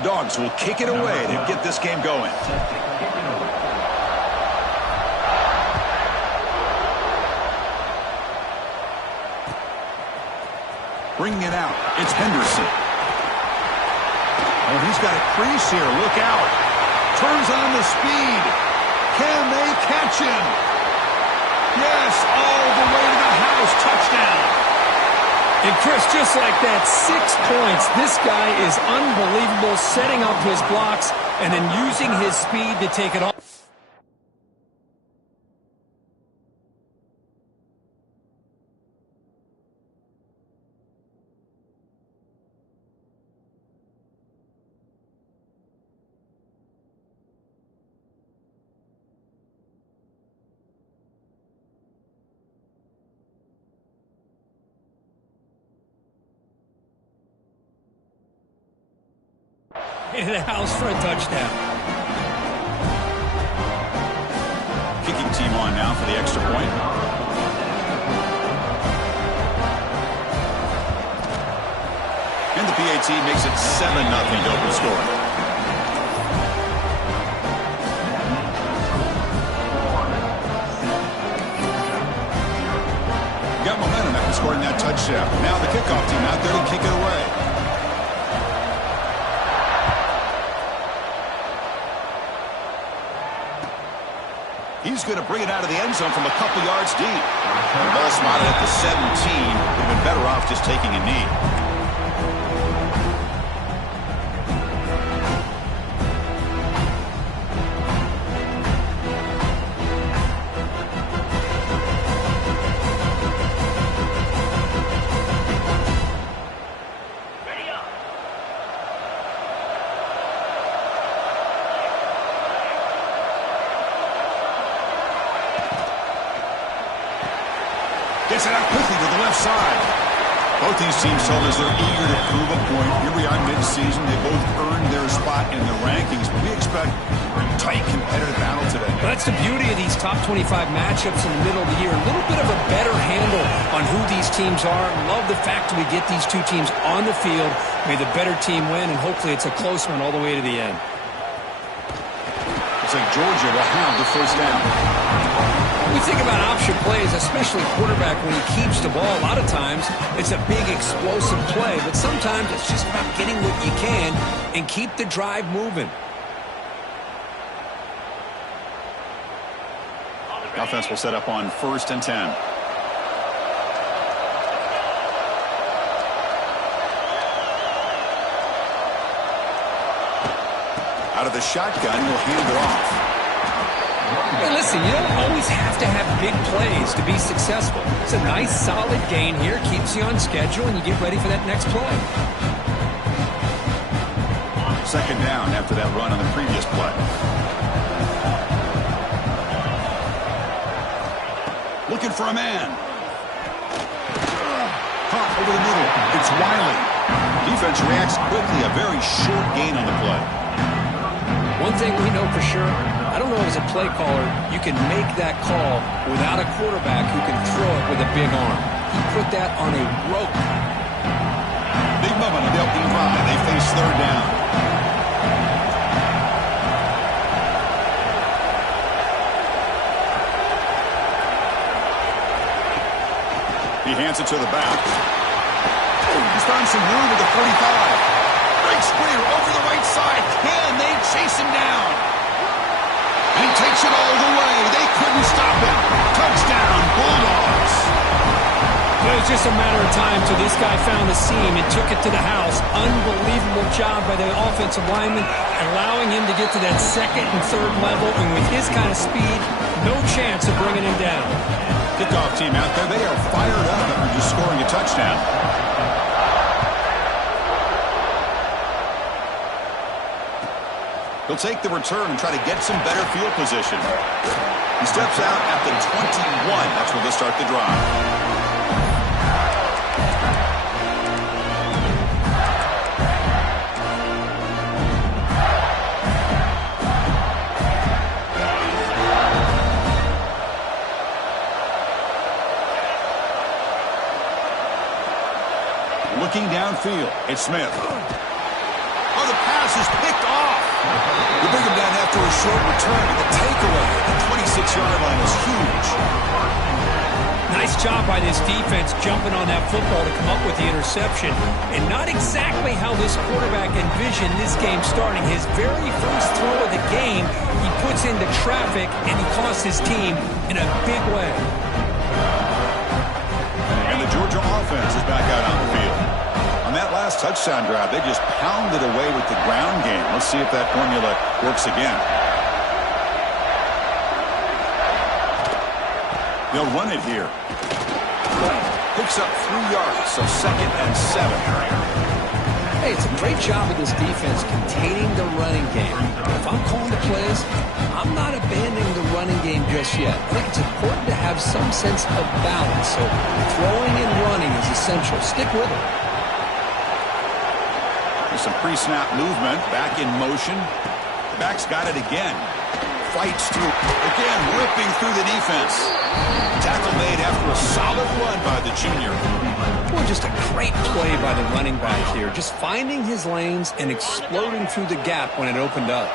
The Dogs will kick it away to get this game going. Bringing it out, it's Henderson. Oh, he's got a crease here. Look out. Turns on the speed. Can they catch him? Yes, all the way to the house. Touchdown. And Chris, just like that, 6 points. This guy is unbelievable, setting up his blocks and then using his speed to take it off. Into the house for a touchdown. Kicking team on now for the extra point. And the PAT makes it 7-0 to open scoring. Got momentum after scoring that touchdown. Now the kickoff team out there to kick it away. He's going to bring it out of the end zone from a couple yards deep. The ball spotted at the 17. Would have been better off just taking a knee. Gets it out quickly to the left side. Both these teams told us they're eager to prove a point. Here we are mid-season. They both earned their spot in the rankings, but we expect a tight competitive battle today. Well, that's the beauty of these top 25 matchups in the middle of the year. A little bit of a better handle on who these teams are. Love the fact that we get these two teams on the field. May the better team win, and hopefully it's a close one all the way to the end. Looks like Georgia will have the first down. We think about option plays, especially quarterback, when he keeps the ball. A lot of times, it's a big explosive play, but sometimes it's just about getting what you can and keep the drive moving. Offense will set up on 1st and 10. Out of the shotgun, he'll hand it off. Hey, listen, you don't always have to have big plays to be successful. It's a nice, solid gain here. Keeps you on schedule, and you get ready for that next play. 2nd down after that run on the previous play. Looking for a man. Caught over the middle. It's Wiley. Defense reacts quickly. A very short gain on the play. One thing we know for sure, I don't know as a play caller, you can make that call without a quarterback who can throw it with a big arm. He put that on a rope. Big moment on the opening drive. They face 3rd down. He hands it to the back. He's found some room with the 45. Great sprayer over the right side. Can they chase him down? And he takes it all the way. They couldn't stop him. Touchdown, Bulldogs. Well, it was just a matter of time till this guy found the seam and took it to the house. Unbelievable job by the offensive lineman, allowing him to get to that 2nd and 3rd level. And with his kind of speed, no chance of bringing him down. Kickoff team out there. They are fired up after just scoring a touchdown. He'll take the return and try to get some better field position. He steps out at the 21. That's where they'll start the drive. Looking downfield, it's Smith. Oh, the pass is picked off. You bring him down after a short return. The takeaway at the 26-yard line is huge. Nice job by this defense jumping on that football to come up with the interception. And not exactly how this quarterback envisioned this game starting. His very first throw of the game, he puts into traffic, and he costs his team in a big way. And the Georgia offense is back out on the field. On that last touchdown drive, they just pounded away with the ground game. Let's see if that formula works again. They'll run it here. Picks up 3 yards, so 2nd and 7. Hey, it's a great job of this defense containing the running game. If I'm calling the plays, I'm not abandoning the running game just yet. I think it's important to have some sense of balance. So throwing and running is essential. Stick with it. There's some pre-snap movement, back in motion. The back's got it again. Fights through, again, ripping through the defense. Tackle made after a solid run by the junior. Well, just a great play by the running back here. Just finding his lanes and exploding through the gap when it opened up.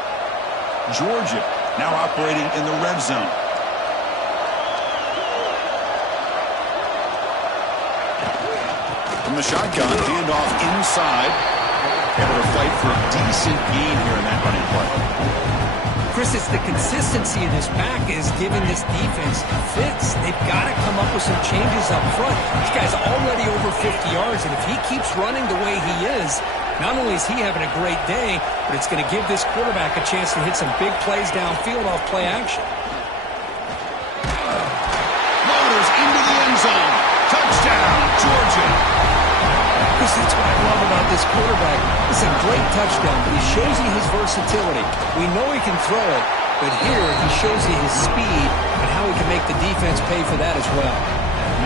Georgia now operating in the red zone. From the shotgun, handoff inside. Able to fight for a decent gain here in that running play. Chris, it's the consistency of this back is giving this defense fits. They've got to come up with some changes up front. This guy's already over 50 yards, and if he keeps running the way he is, not only is he having a great day, but it's going to give this quarterback a chance to hit some big plays downfield off play action. Loaders into the end zone. Touchdown, Georgia. Chris, that's what I love about this quarterback. It's a great touchdown, but he shows you his versatility. We know he can throw it, but here he shows you his speed and how he can make the defense pay for that as well.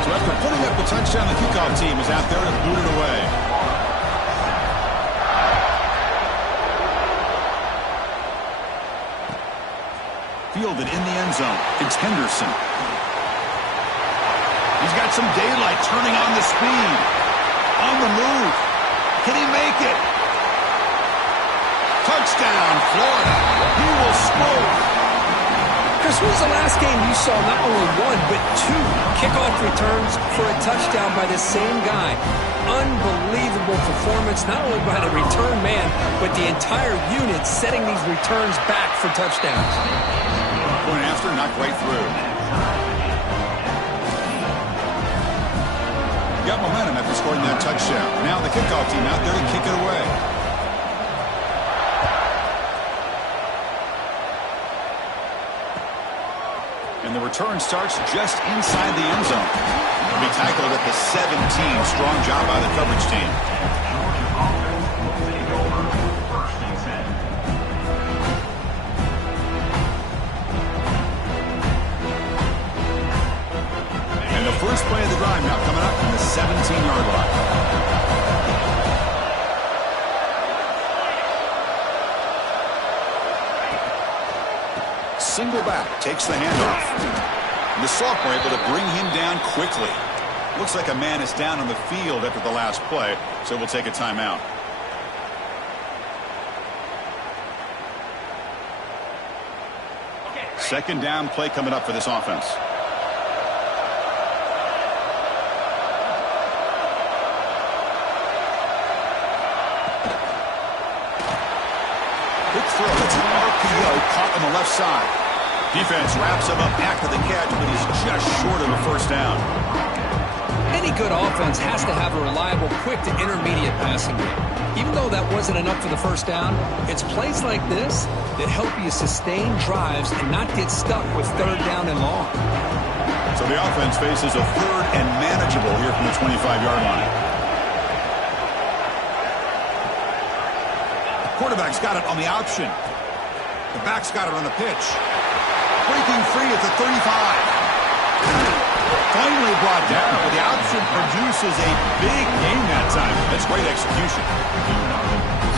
So after putting up the touchdown, the kickoff team is out there to boot it away. Fielded in the end zone. It's Henderson. He's got some daylight, turning on the speed. On the move. Can he make it? Touchdown, Florida. He will score. Chris, when was the last game you saw not only one, but 2 kickoff returns for a touchdown by the same guy? Unbelievable performance, not only by the return man, but the entire unit setting these returns back for touchdowns. Point after, knocked right through. Got momentum after scoring that touchdown. Now the kickoff team out there to kick it away. And the return starts just inside the end zone. He'll be tackled at the 17. Strong job by the coverage team. And the first play of the drive now coming up from the 17-yard line. Single back takes the handoff. And the sophomore able to bring him down quickly. Looks like a man is down on the field after the last play, so we'll take a timeout. Second down play coming up for this offense. Quick throw. It's an RPO caught on the left side. Defense wraps him up after the catch, but he's just short of a first down. Any good offense has to have a reliable, quick to intermediate passing game. Even though that wasn't enough for the first down, it's plays like this that help you sustain drives and not get stuck with third down and long. So the offense faces a third and manageable here from the 25-yard line. Quarterback's got it on the option. The back's got it on the pitch. Breaking free at the 35. Finally brought down, but the option produces a big gain that time. That's great execution.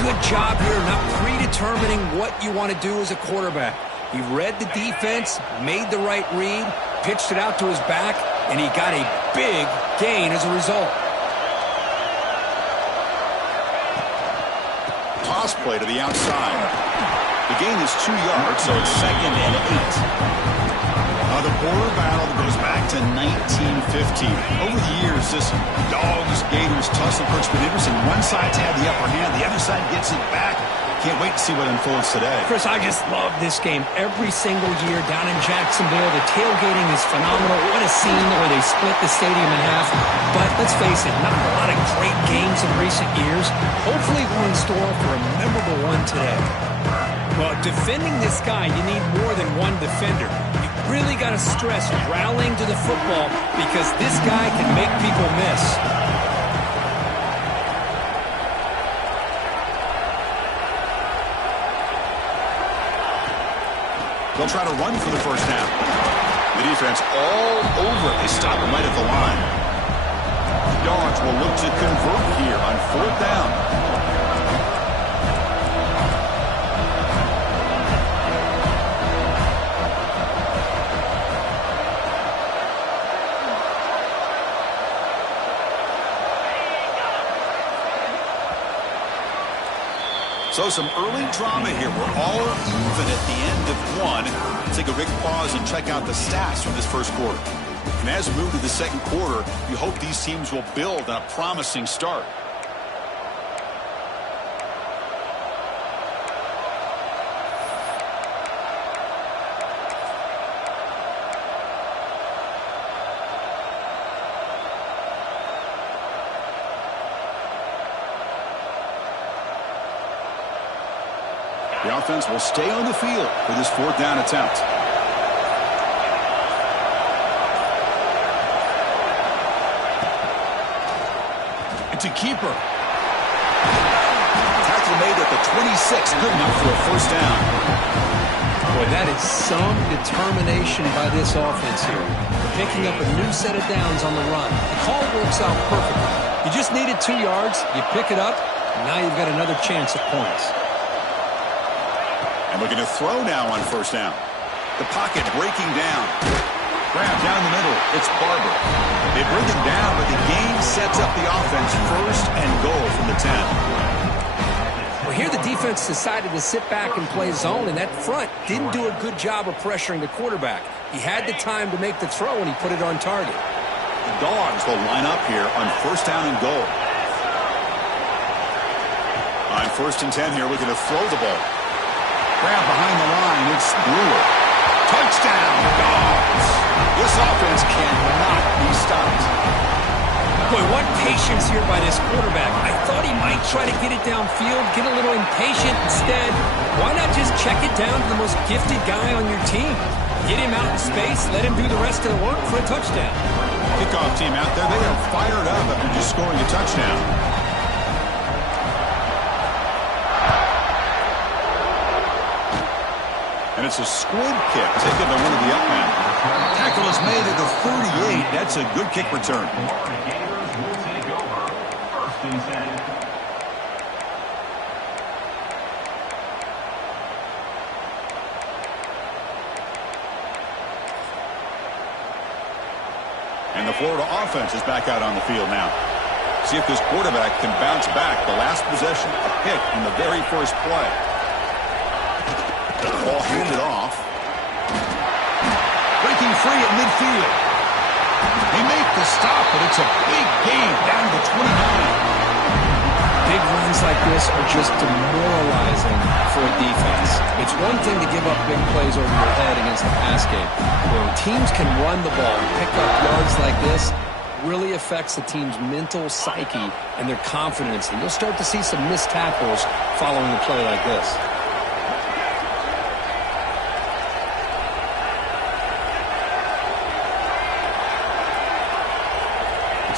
Good job here, not predetermining what you want to do as a quarterback. He read the defense, made the right read, pitched it out to his back, and he got a big gain as a result. toss play to the outside. The gain is 2 yards, so it's 2nd and 8. The border battle goes back to 1915. Over the years, this Dogs-Gators tussle puts Henderson. One side's had the upper hand, the other side gets it back. Can't wait to see what unfolds today. Chris, I just love this game. Every single year down in Jacksonville, the tailgating is phenomenal. What a scene where they split the stadium in half. But let's face it, not a lot of great games in recent years. Hopefully we're in store for a memorable one today. Well, defending this guy, you need more than one defender. You really got to stress rallying to the football because this guy can make people miss. They'll try to run for the first down. The defense all over it. They stop him right at the line. The Dogs will look to convert here on 4th down. So some early drama here. We're all even at the end of one. Take a big pause and check out the stats from this first quarter. And as we move to the second quarter, you hope these teams will build on a promising start. The offense will stay on the field for this 4th down attempt. It's a keeper. Tackle made at the 26, good enough for a first down. Boy, that is some determination by this offense here. Picking up a new set of downs on the run. The call works out perfectly. You just needed 2 yards, you pick it up, and now you've got another chance at points. And looking to throw now on first down. The pocket breaking down. Grab down the middle. It's Barber. They bring him down, but the game sets up the offense 1st and goal from the 10. Well, here the defense decided to sit back and play zone, and that front didn't do a good job of pressuring the quarterback. He had the time to make the throw, and he put it on target. The Dogs will line up here on first down and goal. On 1st and 10 here, looking to throw the ball. Grab behind the line, it's Brewer. Touchdown, Dogs! This offense cannot be stopped. Boy, what patience here by this quarterback. I thought he might try to get it downfield, get a little impatient. Instead, why not just check it down to the most gifted guy on your team? Get him out in space, let him do the rest of the work for a touchdown. Kickoff team out there, they are fired up after just scoring a touchdown. And it's a squib kick taken by one of the up men. Tackle is made at the 38. That's a good kick return. And the Florida offense is back out on the field now. See if this quarterback can bounce back. The last possession, a pick in the very first play. Ball handed off. Breaking free at midfield. They make the stop, but it's a big gain down to 29. Big runs like this are just demoralizing for a defense. It's one thing to give up big plays over your head against the pass game. When teams can run the ball and pick up yards like this, really affects the team's mental psyche and their confidence. And you'll start to see some missed tackles following a play like this.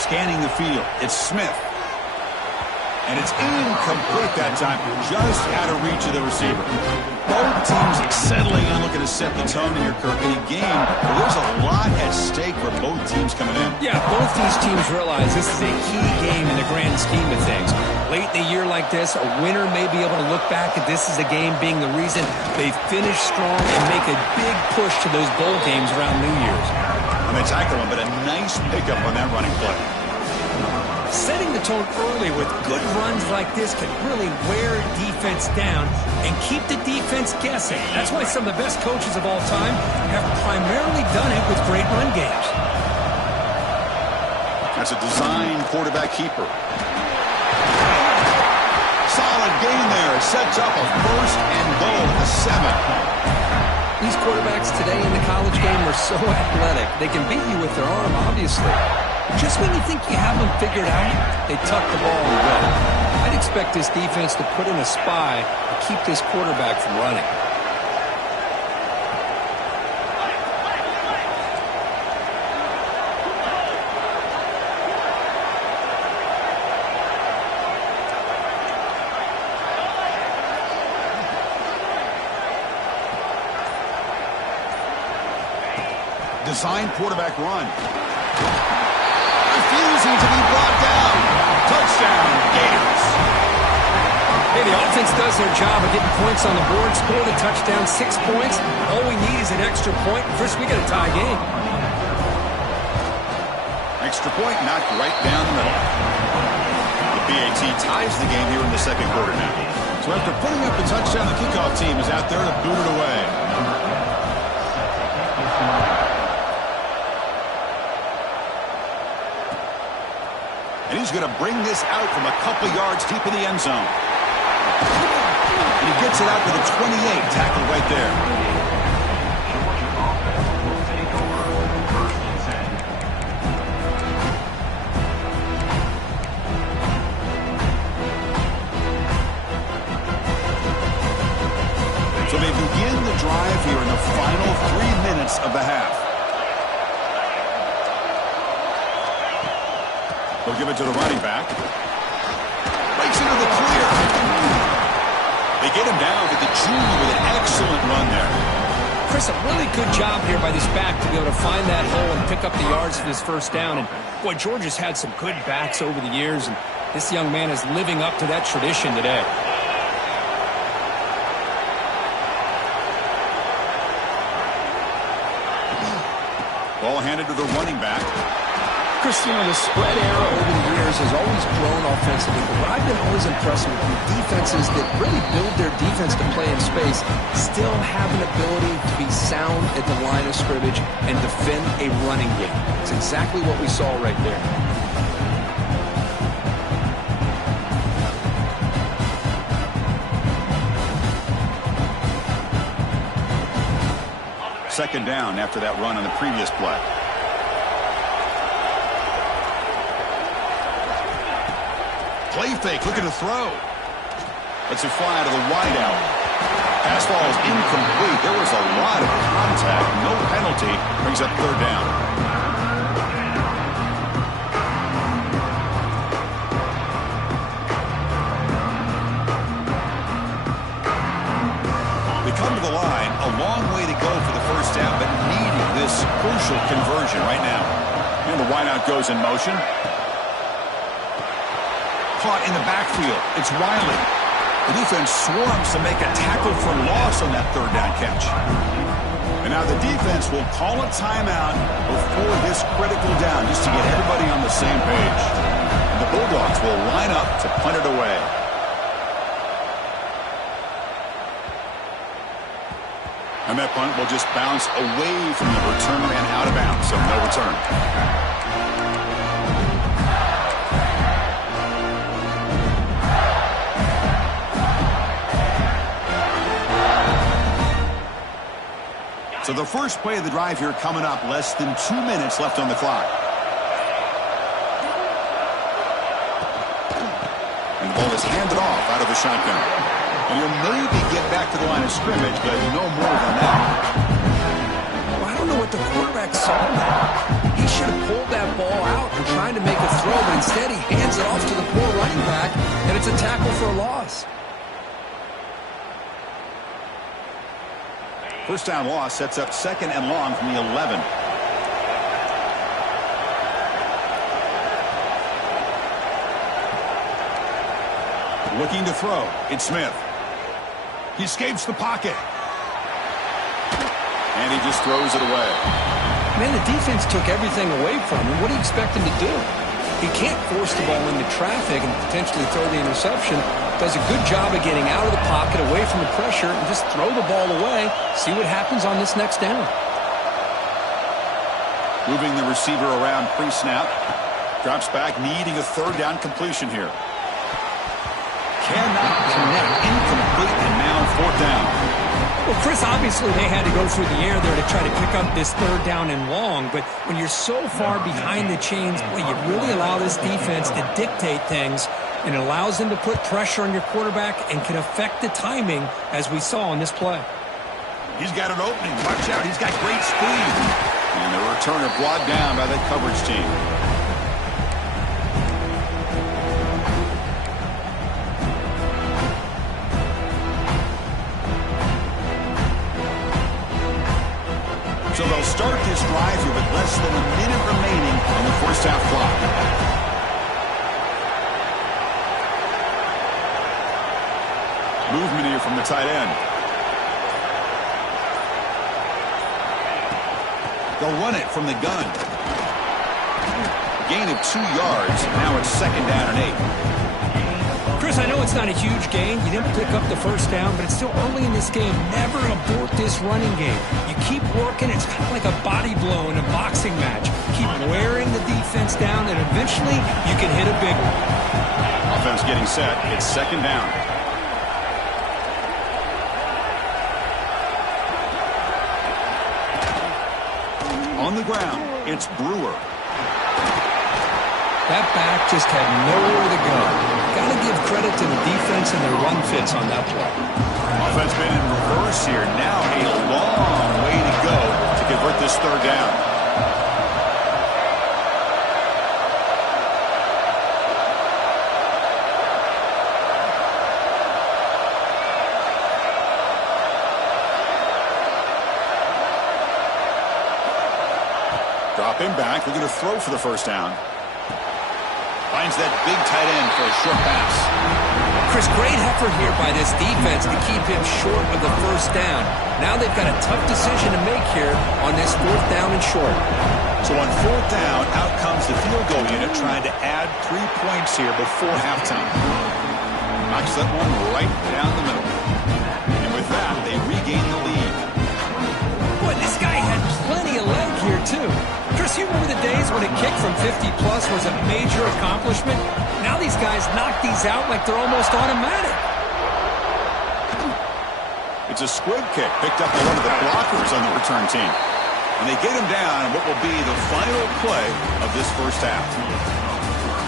Scanning the field. It's Smith. And it's incomplete that time. Just out of reach of the receiver. Both teams settling in, looking to set the tone here, Kirk. In a game where there's a lot at stake for both teams coming in. Yeah, both these teams realize this is a key game in the grand scheme of things. Late in a year like this, a winner may be able to look back at this as a game being the reason they finish strong and make a big push to those bowl games around New Year's. And they tackle him, but a nice pickup on that running play. Setting the tone early with good runs like this can really wear defense down and keep the defense guessing. That's why some of the best coaches of all time have primarily done it with great run games. That's a design quarterback keeper. Solid gain there. Sets up a first and goal at the 7. These quarterbacks today in the college game are so athletic. They can beat you with their arm, obviously. But just when you think you have them figured out, they tuck the ball away. I'd expect this defense to put in a spy to keep this quarterback from running. Design quarterback run. Refusing to be brought down. Touchdown, Gators. Hey, the offense does their job of getting points on the board, score the touchdown, 6 points. All we need is an extra point. First, we got a tie game. Extra point knocked right down the middle. The BAT ties the game here in the second quarter now. So after putting up the touchdown, the kickoff team is out there to boot it away. And he's going to bring this out from a couple yards deep in the end zone. And he gets it out to the 28, tackled right there. So they begin the drive here in the final 3 minutes of the half. They'll give it to the running back. Breaks into the clear. They get him down to the junior with an excellent run there. Chris, a really good job here by this back to be able to find that hole and pick up the yards for this first down. And, boy, Georgia's had some good backs over the years, and this young man is living up to that tradition today. Ball handed to the running back. Chris, you know, the spread era over the years has always grown offensively, but what I've been always impressed with defenses that really build their defense to play in space still have an ability to be sound at the line of scrimmage and defend a running game. It's exactly what we saw right there. Second down after that run on the previous play. Play fake, looking to throw. Lets it fly out of the wideout. Pass ball is incomplete. There was a lot of contact. No penalty. Brings up third down. They come to the line. A long way to go for the first down, but needing this crucial conversion right now. And the wideout goes in motion. Caught in the backfield. It's Riley. The defense swarms to make a tackle for loss on that third down catch. And now the defense will call a timeout before this critical down just to get everybody on the same page. And the Bulldogs will line up to punt it away. And that punt will just bounce away from the returner and out of bounds, so no return. So the first play of the drive here coming up, less than 2 minutes left on the clock. And the ball is handed off out of the shotgun. And he'll maybe get back to the line of scrimmage, but no more than that. Well, I don't know what the quarterback saw there. He should have pulled that ball out and tried to make a throw, but instead he hands it off to the poor running back, and it's a tackle for a loss. First down loss sets up second and long from the 11. Looking to throw. It's Smith. He escapes the pocket. And he just throws it away. Man, the defense took everything away from him. What do you expect him to do? He can't force the ball into traffic and potentially throw the interception. Does a good job of getting out of the pocket, away from the pressure, and just throw the ball away. See what happens on this next down. Moving the receiver around pre-snap. Drops back, needing a third down completion here. Cannot connect, incomplete, and now fourth down. Well, Chris, obviously they had to go through the air there to try to pick up this third down and long, but when you're so far behind the chains, boy, you really allow this defense to dictate things, and it allows them to put pressure on your quarterback and can affect the timing, as we saw on this play. He's got an opening. Watch out. He's got great speed. And the returner brought down by that coverage team. So they'll start this drive here with less than a minute remaining on the first half clock. Movement here from the tight end. They'll run it from the gun. Gain of 2 yards. Now it's second down and 8. Chris, I know it's not a huge gain. You didn't pick up the first down, but it's still early in this game. Never abort this running game. You keep working. It's kind of like a body blow in a boxing match. Keep wearing the defense down, and eventually you can hit a big one. Offense getting set. It's second down. On the ground, it's Brewer. That back just had nowhere to go. Got to give credit to the defense and their run fits on that play. Offense been in reverse here. Now a long way to go to convert this third down. Drop him back. They're going to throw for the first down. Finds that big tight end for a short pass. Chris, great effort here by this defense to keep him short of the first down. Now they've got a tough decision to make here on this fourth down and short. So on fourth down, out comes the field goal unit trying to add 3 points here before halftime. Knocks that one right down the middle. And with that, they regain the lead. Boy, this guy had plenty of leg here, too. Chris, you remember the days when a kick from 50-plus was a major accomplishment? Now these guys knock these out like they're almost automatic. It's a squib kick picked up by one of the blockers on the return team. And they get him down in what will be the final play of this first half.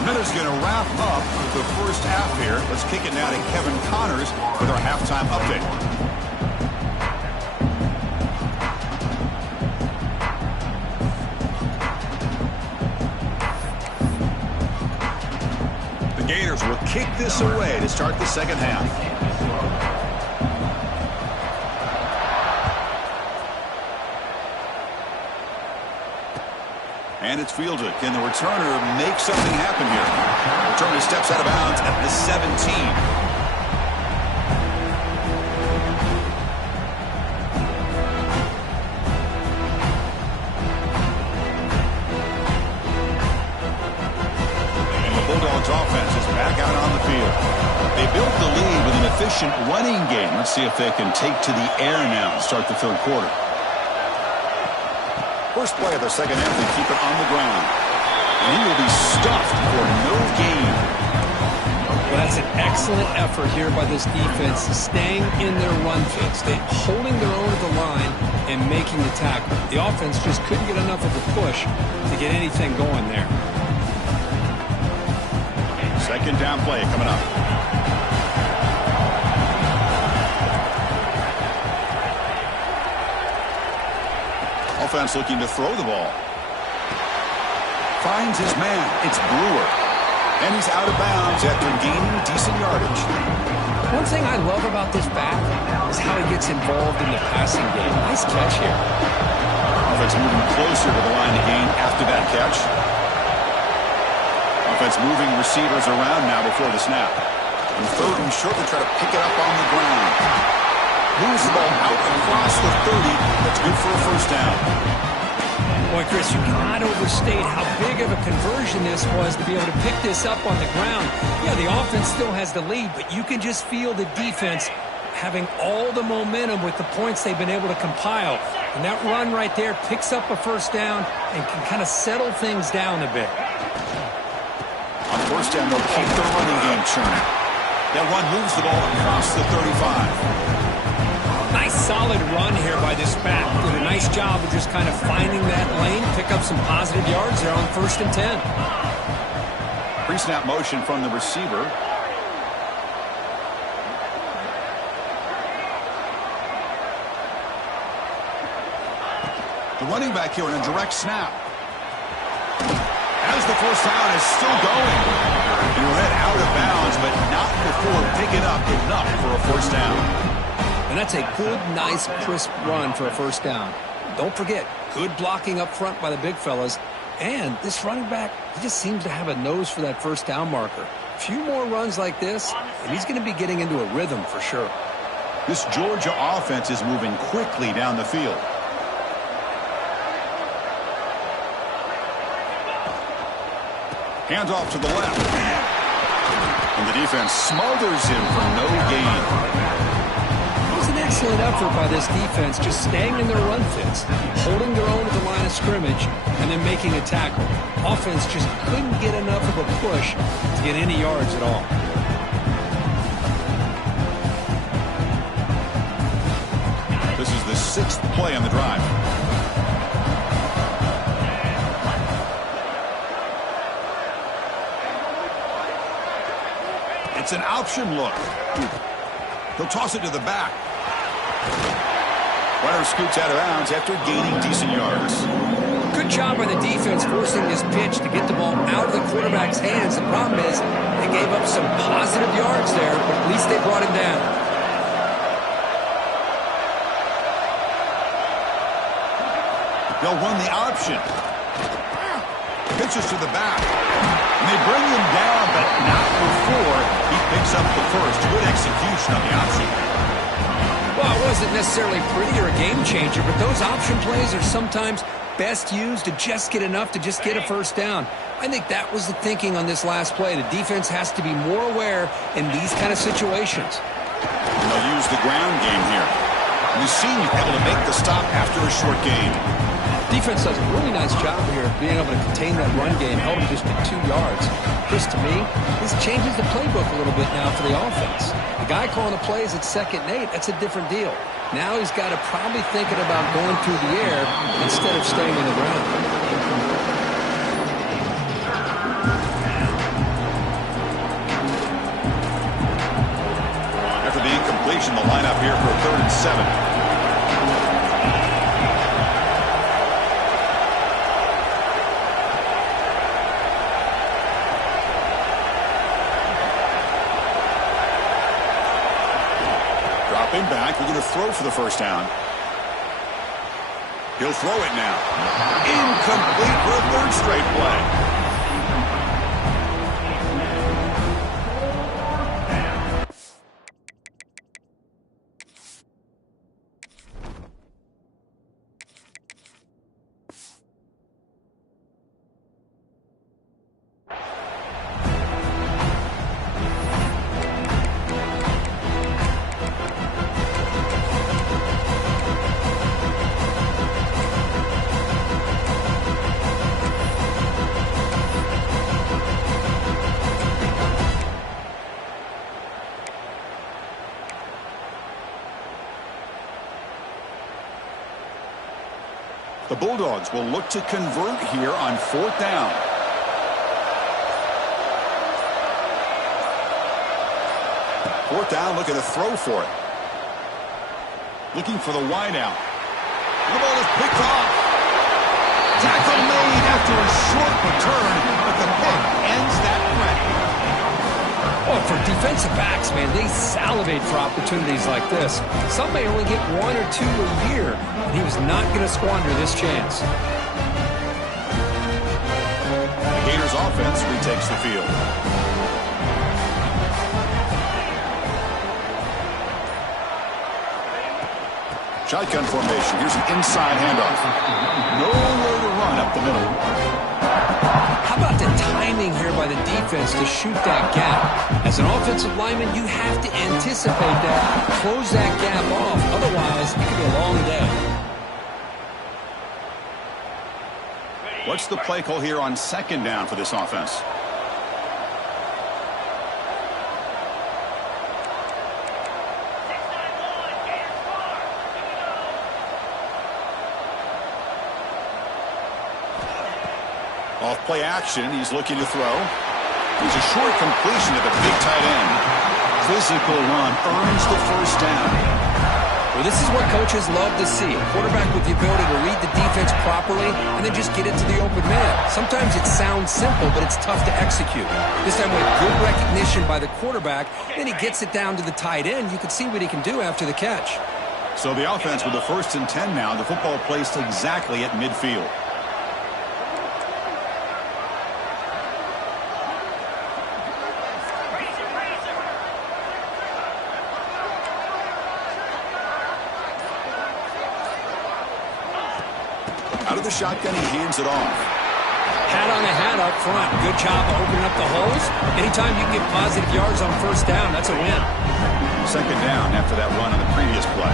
Miller's going to wrap up the first half here. Let's kick it now to Kevin Connors with our halftime update. Gators will kick this away to start the second half. And it's fielded. Can the returner make something happen here? Returner steps out of bounds at the 17. Offense is back out on the field. They built the lead with an efficient running game. Let's see if they can take to the air now and start the third quarter. First play of the second half, they keep it on the ground. And he will be stuffed for no gain. Well, that's an excellent effort here by this defense, staying in their run fits. They're holding their own at the line and making the tackle. The offense just couldn't get enough of a push to get anything going there. Second down play coming up. Offense looking to throw the ball. Finds his man. It's Brewer. And he's out of bounds after gaining decent yardage. One thing I love about this back is how he gets involved in the passing game. Nice catch here. Offense moving closer to the line of gain after that catch. Offense moving receivers around now before the snap. And third and short, they try to pick it up on the ground. Moves the ball out across the 30. That's good for a first down. Boy, Chris, you cannot overstate how big of a conversion this was to be able to pick this up on the ground. Yeah, the offense still has the lead, but you can just feel the defense having all the momentum with the points they've been able to compile. And that run right there picks up a first down and can kind of settle things down a bit. On first down, they'll keep their running game churning. That run moves the ball across the 35. Nice solid run here by this back. Did a nice job of just kind of finding that lane, pick up some positive yards there on 1st and 10. Pre-snap motion from the receiver. The running back here in a direct snap. As the first down is still going. He'll head out of bounds, but not before picking up enough for a first down. And that's a good, nice, crisp run for a first down. Don't forget, good blocking up front by the big fellas. And this running back, he just seems to have a nose for that first down marker. A few more runs like this, and he's going to be getting into a rhythm for sure. This Georgia offense is moving quickly down the field. Handoff to the left. And the defense smothers him for no gain. Excellent effort by this defense, just staying in their run fits, holding their own at the line of scrimmage, and then making a tackle. Offense just couldn't get enough of a push to get any yards at all. This is the 6th play on the drive. It's an option look. He'll toss it to the back. Runner scoots out of bounds after gaining decent yards. Good job by the defense forcing this pitch to get the ball out of the quarterback's hands. The problem is they gave up some positive yards there, but at least they brought him down. They'll run the option. Pitches to the back. And they bring him down, but not before he picks up the first. Good execution on the option. Well, it wasn't necessarily pretty or a game changer, but those option plays are sometimes best used to just get enough to just get a first down. I think that was the thinking on this last play. The defense has to be more aware in these kind of situations. And they'll use the ground game here. We've seen you able to make the stop after a short gain. Defense does a really nice job here of being able to contain that run game, held him just to 2 yards. Chris, to me, this changes the playbook a little bit now for the offense. The guy calling the plays at 2nd and 8, that's a different deal. Now he's got to probably thinking about going through the air instead of staying in the ground. After the incompletion, the lineup here for 3rd and 7. Back, we're going to throw for the first down. He'll throw it now. Incomplete for a 3rd straight play. The Bulldogs will look to convert here on 4th down. Fourth down, looking to throw for it. Looking for the wide out. The ball is picked off. Tackle made after a short return, but the pick ends that play. Well, for defensive backs, man, they salivate for opportunities like this. Some may only get 1 or 2 a year, and he was not going to squander this chance. Gators offense retakes the field. Shotgun formation. Here's an inside handoff. Nowhere to run up the middle. How about the timing here by the defense to shoot that gap? As an offensive lineman, you have to anticipate that, close that gap off. Otherwise, it could be a long day. What's the play call here on second down for this offense? Off play action, he's looking to throw. He's a short completion to the big tight end. Physical run earns the first down. Well, this is what coaches love to see. A quarterback with the ability to read the defense properly and then just get into the open man. Sometimes it sounds simple, but it's tough to execute. This time with good recognition by the quarterback, then he gets it down to the tight end. You can see what he can do after the catch. So the offense with the 1st and 10 now, the football placed exactly at midfield. Out of the shotgun, he hands it off. Hat on a hat up front. Good job of opening up the holes. Anytime you can get positive yards on first down, that's a win. Second down after that run on the previous play.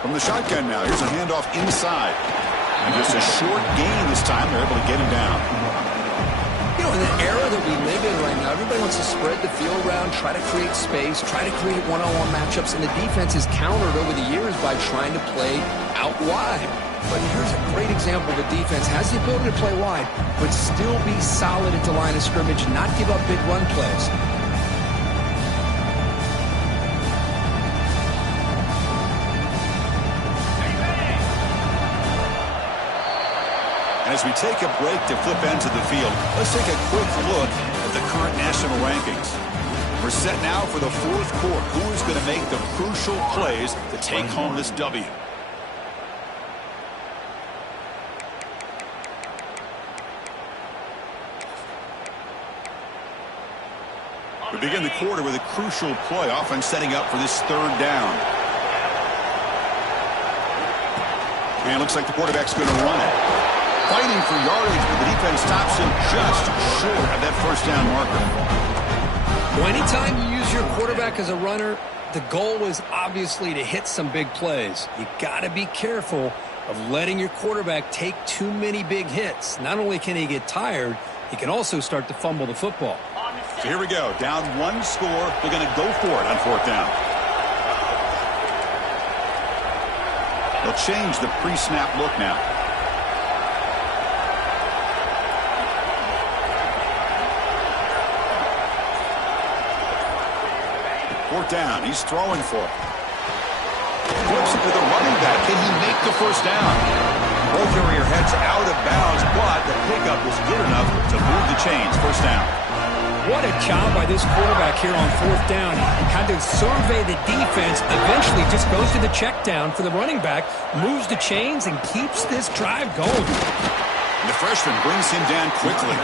From the shotgun now, here's a handoff inside. And just a short gain this time. They're able to get him down. You know, in the era that we live in right now, everybody wants to spread the field around, try to create space, try to create one-on-one matchups, and the defense has countered over the years by trying to play out wide. But here's a great example. The defense has the ability to play wide, but still be solid at the line of scrimmage and not give up big run plays. As we take a break to flip ends of the field, let's take a quick look at the current national rankings. We're set now for the 4th quarter. Who is going to make the crucial plays to take home this W? We begin the quarter with a crucial play, often setting up for this 3rd down. And it looks like the quarterback's going to run it. Fighting for yardage, but the defense stops him just short of that first down marker. Well, anytime you use your quarterback as a runner, the goal is obviously to hit some big plays. You got to be careful of letting your quarterback take too many big hits. Not only can he get tired, he can also start to fumble the football. So here we go. Down 1 score. They're going to go for it on 4th down. They'll change the pre-snap look now. Fourth down. He's throwing for it. Flips it to the running back. Can he make the first down? Both carrier heads out of bounds, but the pickup was good enough to move the chains. First down. What a job by this quarterback here on 4th down. He had to survey the defense, eventually just goes to the check down for the running back, moves the chains, and keeps this drive going. And the freshman brings him down quickly.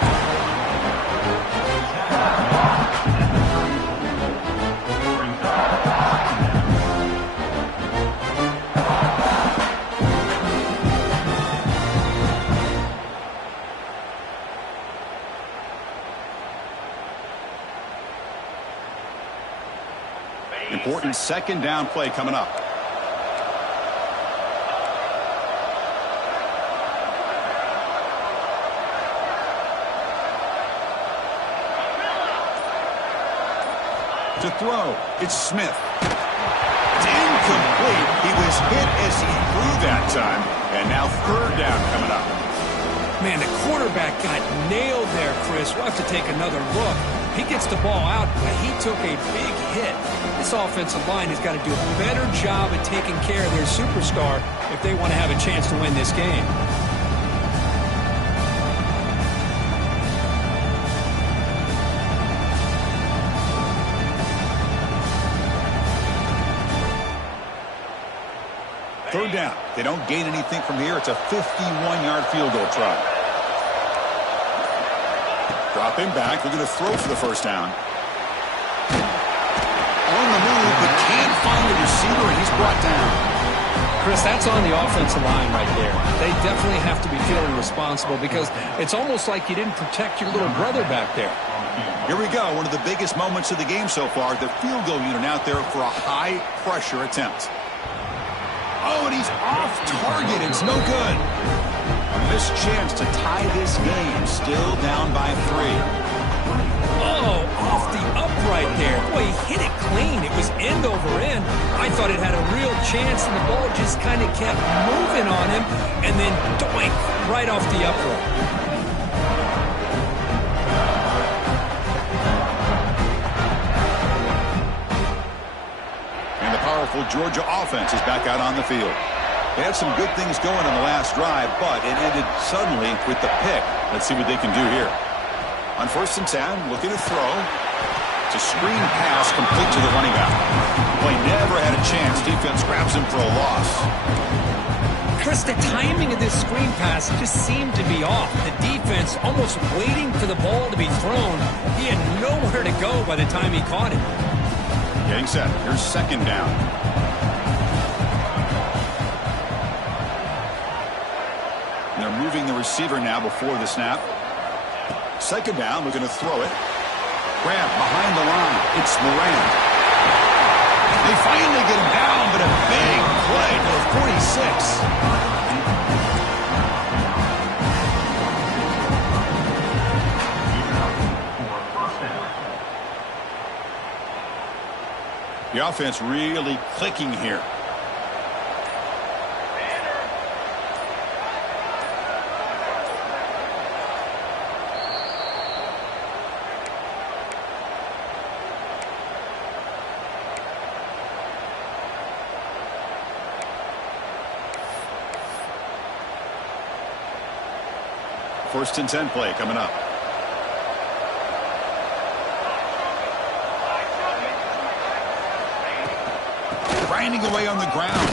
Important second down play coming up. To throw, it's Smith. It's incomplete. He was hit as he threw that time. And now 3rd down coming up. Man, the quarterback got nailed there, Chris. We'll have to take another look. He gets the ball out, but he took a big hit. This offensive line has got to do a better job at taking care of their superstar if they want to have a chance to win this game. Third down. They don't gain anything from here. It's a 51-yard field goal try. Dropping back. They're going to throw for the first down. On the move, but can't find the receiver, and he's brought down. Chris, that's on the offensive line right there. They definitely have to be feeling responsible because it's almost like you didn't protect your little brother back there. Here we go. One of the biggest moments of the game so far. The field goal unit out there for a high-pressure attempt. Oh, and he's off target. It's no good. A missed chance to tie this game. Still down by 3. Oh, off the upright there. Boy, he hit it clean. It was end over end. I thought it had a real chance, and the ball just kind of kept moving on him, and then doink, right off the upright. And the powerful Georgia offense is back out on the field. They had some good things going on the last drive, but it ended suddenly with the pick. Let's see what they can do here. On 1st and 10, looking to throw. It's a screen pass complete to the running back. Play never had a chance. Defense grabs him for a loss. Chris, the timing of this screen pass just seemed to be off. The defense almost waiting for the ball to be thrown. He had nowhere to go by the time he caught it. Getting set. Here's 2nd down. They're moving the receiver now before the snap. 2nd down, we're going to throw it. Grab behind the line. It's Moran. They finally get him down, but a big play for 46. The offense really clicking here. First and 10 play coming up. Grinding away on the ground.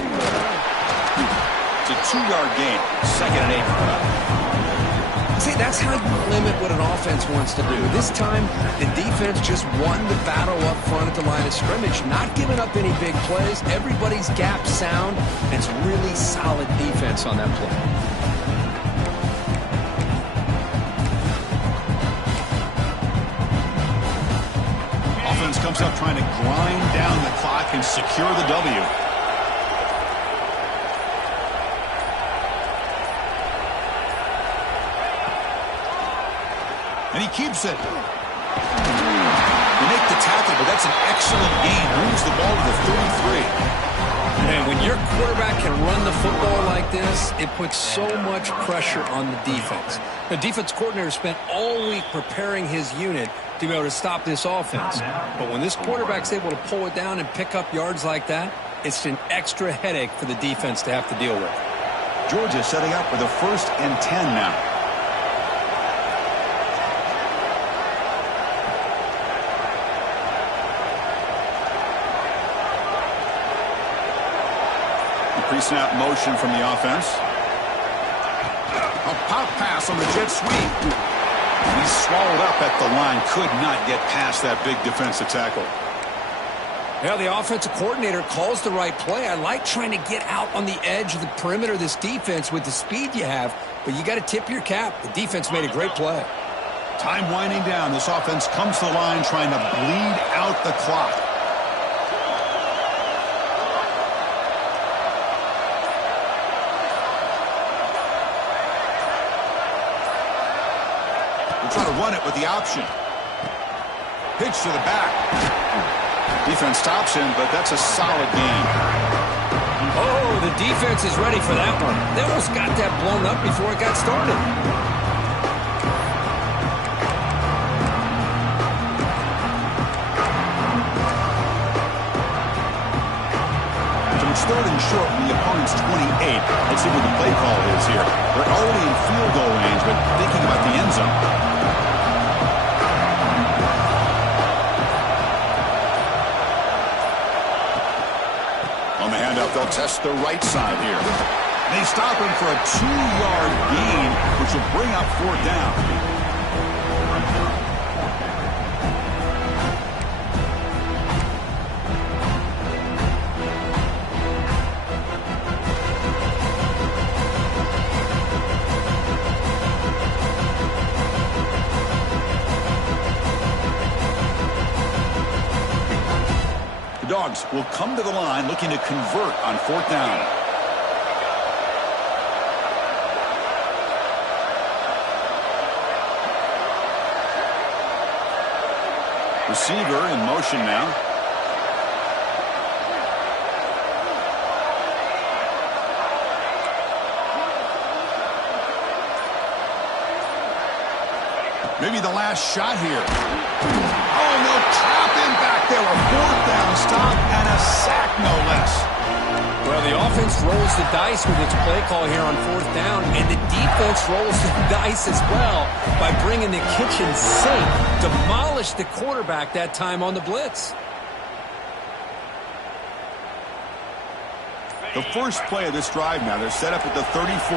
It's a 2-yard gain. 2nd and 8. See, that's how you limit what an offense wants to do. This time, the defense just won the battle up front at the line of scrimmage, not giving up any big plays. Everybody's gap sound. It's really solid defense on that play. Comes up trying to grind down the clock and secure the W. And he keeps it. They make the tackle, but that's an excellent gain. Moves the ball to the 33. Man, when your quarterback can run the football like this, it puts so much pressure on the defense. The defense coordinator spent all week preparing his unit to be able to stop this offense. But when this quarterback's able to pull it down and pick up yards like that, it's an extra headache for the defense to have to deal with. Georgia setting up with a 1st and 10 now. The pre-snap motion from the offense. A pop pass on the jet sweep. He's swallowed up at the line. Could not get past that big defensive tackle. Yeah, the offensive coordinator calls the right play. I like trying to get out on the edge of the perimeter of this defense with the speed you have, but you got to tip your cap. The defense made a great play. Time winding down. This offense comes to the line trying to bleed out the clock. Try to run it with the option. Pitch to the back. Defense stops him, but that's a solid gain. Oh, the defense is ready for that one. They almost got that blown up before it got started. So it's 3rd and short from the opponent's 28. Let's see what the play call is here. They're already in field goal range, but thinking about the end zone. They'll test the right side here. They stop him for a 2-yard gain, which will bring up 4th down. Dogs will come to the line looking to convert on 4th down. Receiver in motion now. Maybe the last shot here. Oh, no, trap him back there. A 4th down stop and a sack, no less. Well, the offense rolls the dice with its play call here on 4th down, and the defense rolls the dice as well by bringing the kitchen sink. Demolished the quarterback that time on the blitz. The first play of this drive now, they're set up at the 34.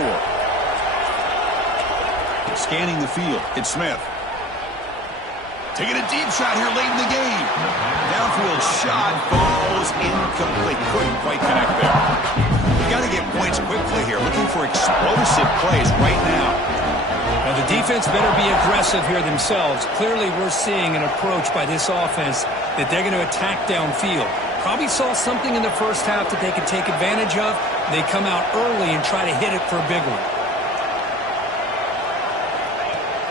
Scanning the field, it's Smith. Taking a deep shot here late in the game. Downfield shot falls incomplete. Couldn't quite connect there. We got to get points quickly here. Looking for explosive plays right now. Now the defense better be aggressive here themselves. Clearly we're seeing an approach by this offense that they're going to attack downfield. Probably saw something in the first half that they could take advantage of. They come out early and try to hit it for a big one.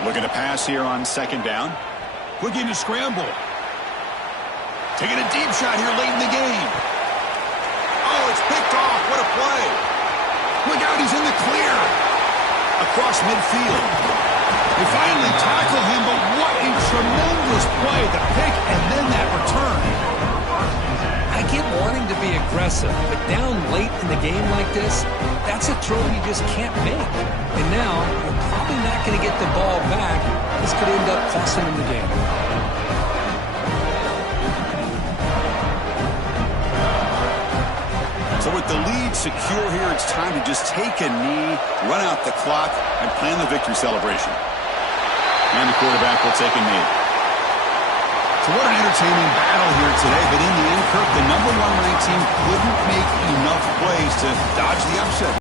Looking to pass here on 2nd down. Looking to scramble. Taking a deep shot here late in the game. Oh, it's picked off. What a play. Look out, he's in the clear. Across midfield. They finally tackle him, but what a tremendous play. The pick and then that return. I get wanting to be aggressive, but down late in the game like this, that's a throw you just can't make. And now, you're probably not going to get the ball back. This could end up costing them the game. So with the lead secure here, it's time to just take a knee, run out the clock, and plan the victory celebration. And the quarterback will take a knee. So what an entertaining battle here today, but in the end, Kirk, the #1 ranked team couldn't make enough plays to dodge the upset.